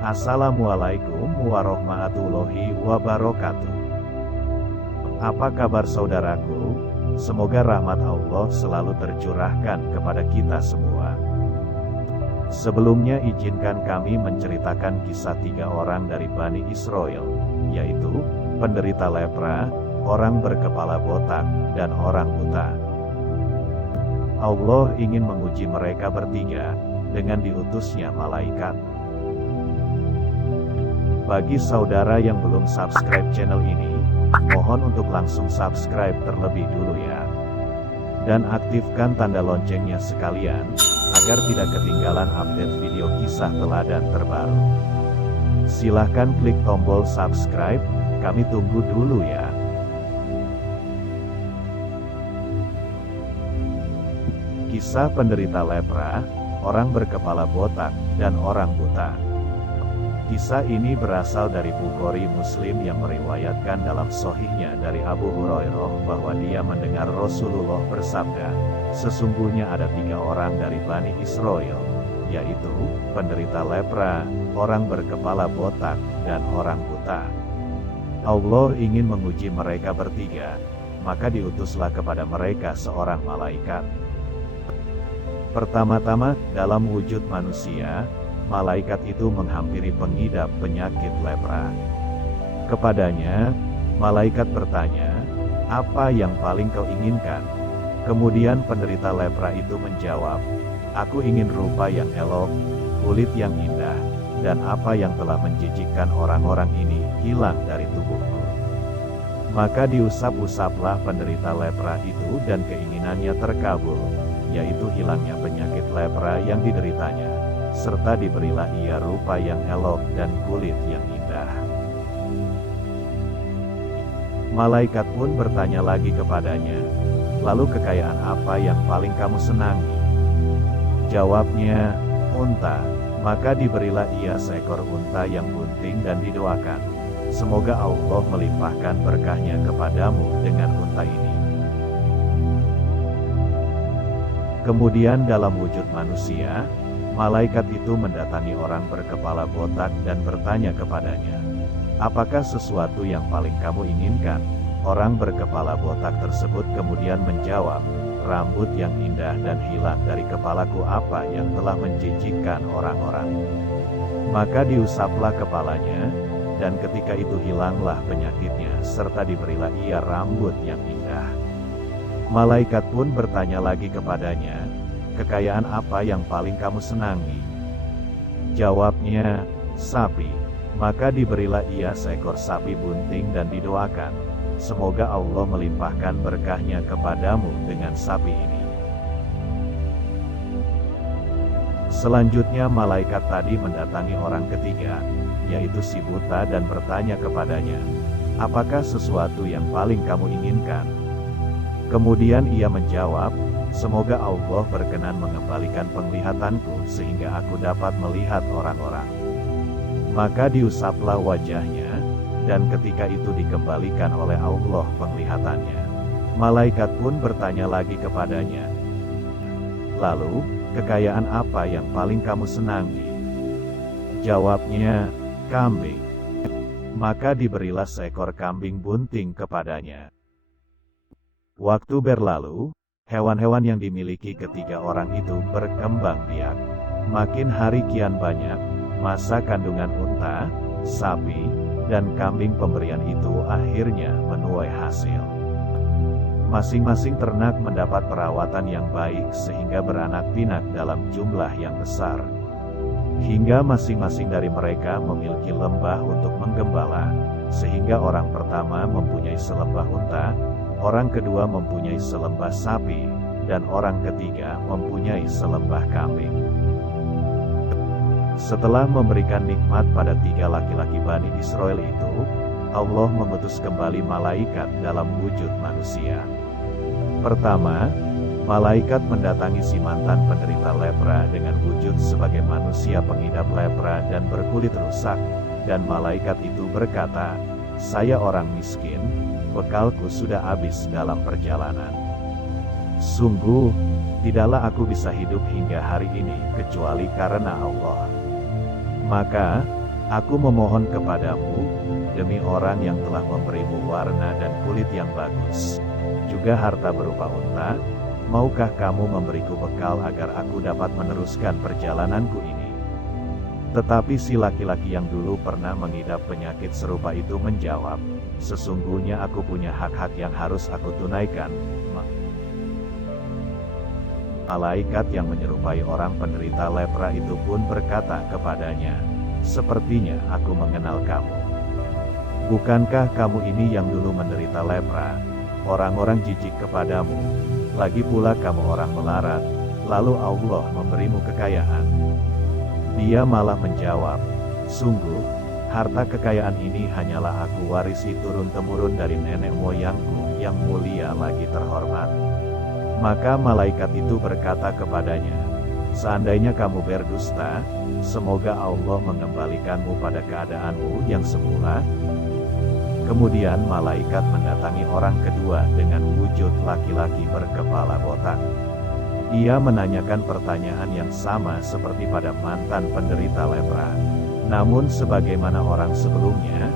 Assalamualaikum warahmatullahi wabarakatuh. Apa kabar saudaraku? Semoga rahmat Allah selalu tercurahkan kepada kita semua. Sebelumnya izinkan kami menceritakan kisah 3 orang dari Bani Israel, yaitu penderita lepra, orang berkepala botak, dan orang buta. Allah ingin menguji mereka bertiga dengan diutusnya malaikat. Bagi saudara yang belum subscribe channel ini, mohon untuk langsung subscribe terlebih dulu ya. Dan aktifkan tanda loncengnya sekalian, agar tidak ketinggalan update video kisah teladan terbaru. Silahkan klik tombol subscribe, kami tunggu dulu ya. Kisah penderita lepra, orang berkepala botak, dan orang buta. Kisah ini berasal dari Bukhari Muslim yang meriwayatkan dalam sahihnya dari Abu Hurairah bahwa dia mendengar Rasulullah bersabda, sesungguhnya ada 3 orang dari Bani Israel, yaitu penderita lepra, orang berkepala botak, dan orang buta. Allah ingin menguji mereka bertiga, maka diutuslah kepada mereka seorang malaikat. Pertama-tama, dalam wujud manusia, malaikat itu menghampiri pengidap penyakit lepra. Kepadanya, malaikat bertanya, "Apa yang paling kau inginkan?" Kemudian penderita lepra itu menjawab, "Aku ingin rupa yang elok, kulit yang indah, dan apa yang telah menjijikkan orang-orang ini hilang dari tubuhku." Maka diusap-usaplah penderita lepra itu dan keinginannya terkabul, yaitu hilangnya penyakit lepra yang dideritanya, serta diberilah ia rupa yang elok dan kulit yang indah. Malaikat pun bertanya lagi kepadanya, "Lalu kekayaan apa yang paling kamu senangi?" Jawabnya, "Unta." Maka diberilah ia seekor unta yang bunting dan didoakan, "Semoga Allah melimpahkan berkahnya kepadamu dengan unta ini." Kemudian dalam wujud manusia, malaikat itu mendatangi orang berkepala botak dan bertanya kepadanya, "Apakah sesuatu yang paling kamu inginkan?" Orang berkepala botak tersebut kemudian menjawab, "Rambut yang indah dan hilang dari kepalaku apa yang telah menjijikkan orang-orang." Maka diusaplah kepalanya, dan ketika itu hilanglah penyakitnya, serta diberilah ia rambut yang indah. Malaikat pun bertanya lagi kepadanya, "Kekayaan apa yang paling kamu senangi?" Jawabnya, "Sapi." Maka diberilah ia seekor sapi bunting dan didoakan, "Semoga Allah melimpahkan berkahnya kepadamu dengan sapi ini." Selanjutnya malaikat tadi mendatangi orang ketiga, yaitu si buta, dan bertanya kepadanya, "Apakah sesuatu yang paling kamu inginkan?" Kemudian ia menjawab, "Semoga Allah berkenan mengembalikan penglihatanku sehingga aku dapat melihat orang-orang." Maka diusaplah wajahnya, dan ketika itu dikembalikan oleh Allah penglihatannya. Malaikat pun bertanya lagi kepadanya, "Lalu, kekayaan apa yang paling kamu senangi?" Jawabnya, "Kambing." Maka diberilah seekor kambing bunting kepadanya. Waktu berlalu, hewan-hewan yang dimiliki ketiga orang itu berkembang biak. Makin hari kian banyak, masa kandungan unta, sapi, dan kambing pemberian itu akhirnya menuai hasil. Masing-masing ternak mendapat perawatan yang baik sehingga beranak pinak dalam jumlah yang besar. Hingga masing-masing dari mereka memiliki lembah untuk menggembala, sehingga orang pertama mempunyai selembah unta, orang kedua mempunyai selembah sapi, dan orang ketiga mempunyai selembah kambing. Setelah memberikan nikmat pada 3 laki-laki Bani Israel itu, Allah mengutus kembali malaikat dalam wujud manusia. Pertama, malaikat mendatangi si mantan penderita lepra dengan wujud sebagai manusia pengidap lepra dan berkulit rusak, dan malaikat itu berkata, "Saya orang miskin, bekalku sudah habis dalam perjalanan. Sungguh, tidaklah aku bisa hidup hingga hari ini kecuali karena Allah." Maka, Aku memohon kepadamu, demi orang yang telah memberimu warna dan kulit yang bagus, juga harta berupa unta, maukah kamu memberiku bekal agar aku dapat meneruskan perjalananku ini? Tetapi si laki-laki yang dulu pernah mengidap penyakit serupa itu menjawab, sesungguhnya aku punya hak-hak yang harus aku tunaikan. Malaikat yang menyerupai orang penderita lepra itu pun berkata kepadanya, sepertinya aku mengenal kamu. Bukankah kamu ini yang dulu menderita lepra? Orang-orang jijik kepadamu, lagi pula kamu orang melarat, lalu Allah memberimu kekayaan. Dia malah menjawab, sungguh, harta kekayaan ini hanyalah aku warisi turun-temurun dari nenek moyangku yang mulia lagi terhormat. Maka malaikat itu berkata kepadanya, seandainya kamu berdusta, semoga Allah mengembalikanmu pada keadaanmu yang semula. Kemudian malaikat mendatangi orang kedua dengan wujud laki-laki berkepala botak. Ia menanyakan pertanyaan yang sama seperti pada mantan penderita lepra. Namun sebagaimana orang sebelumnya,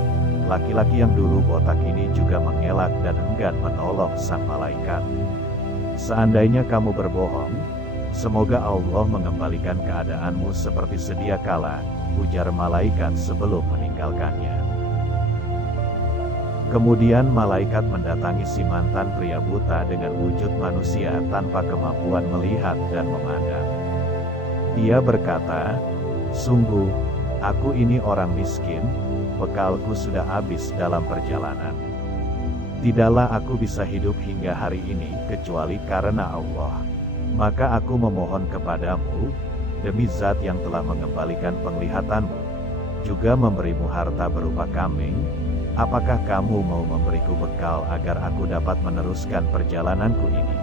laki-laki yang dulu botak ini juga mengelak dan enggan menolong sang malaikat. Seandainya kamu berbohong, semoga Allah mengembalikan keadaanmu seperti sedia kala, ujar malaikat sebelum meninggalkannya. Kemudian malaikat mendatangi si mantan pria buta dengan wujud manusia tanpa kemampuan melihat dan memandang. Ia berkata, sungguh, aku ini orang miskin, bekalku sudah habis dalam perjalanan. Tidaklah aku bisa hidup hingga hari ini kecuali karena Allah. Maka aku memohon kepadamu, demi zat yang telah mengembalikan penglihatanmu, juga memberimu harta berupa kambing, apakah kamu mau memberiku bekal agar aku dapat meneruskan perjalananku ini?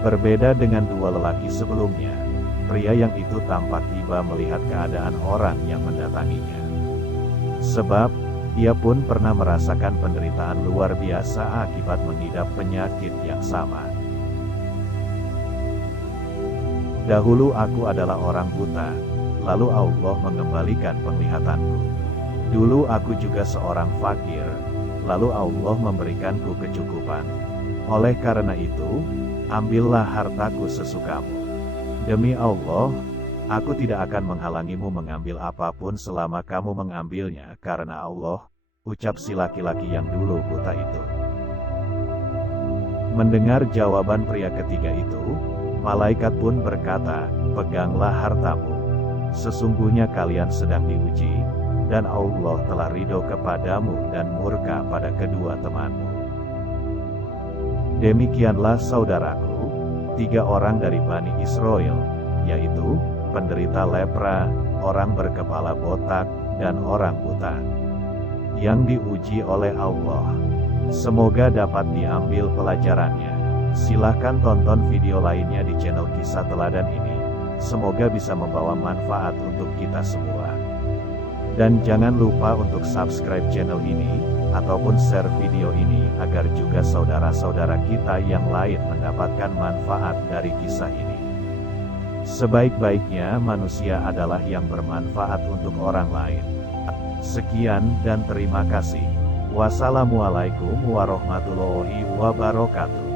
Berbeda dengan dua lelaki sebelumnya, pria yang itu tampak iba melihat keadaan orang yang mendatanginya. Sebab, ia pun pernah merasakan penderitaan luar biasa akibat mengidap penyakit yang sama. Dahulu aku adalah orang buta, lalu Allah mengembalikan penglihatanku. Dulu aku juga seorang fakir, lalu Allah memberikanku kecukupan. Oleh karena itu, ambillah hartaku sesukamu. Demi Allah, aku tidak akan menghalangimu mengambil apapun selama kamu mengambilnya karena Allah, ucap si laki-laki yang dulu buta itu. Mendengar jawaban pria ketiga itu, malaikat pun berkata, peganglah hartamu. Sesungguhnya kalian sedang diuji, dan Allah telah ridho kepadamu dan murka pada kedua temanmu. Demikianlah saudaraku, 3 orang dari Bani Israel, yaitu, penderita lepra, orang berkepala botak, dan orang buta, yang diuji oleh Allah. Semoga dapat diambil pelajarannya. Silahkan tonton video lainnya di channel Kisah Teladan ini. Semoga bisa membawa manfaat untuk kita semua. Dan jangan lupa untuk subscribe channel ini, ataupun share video ini agar juga saudara-saudara kita yang lain mendapatkan manfaat dari kisah ini. Sebaik-baiknya manusia adalah yang bermanfaat untuk orang lain. Sekian dan terima kasih. Wassalamualaikum warahmatullahi wabarakatuh.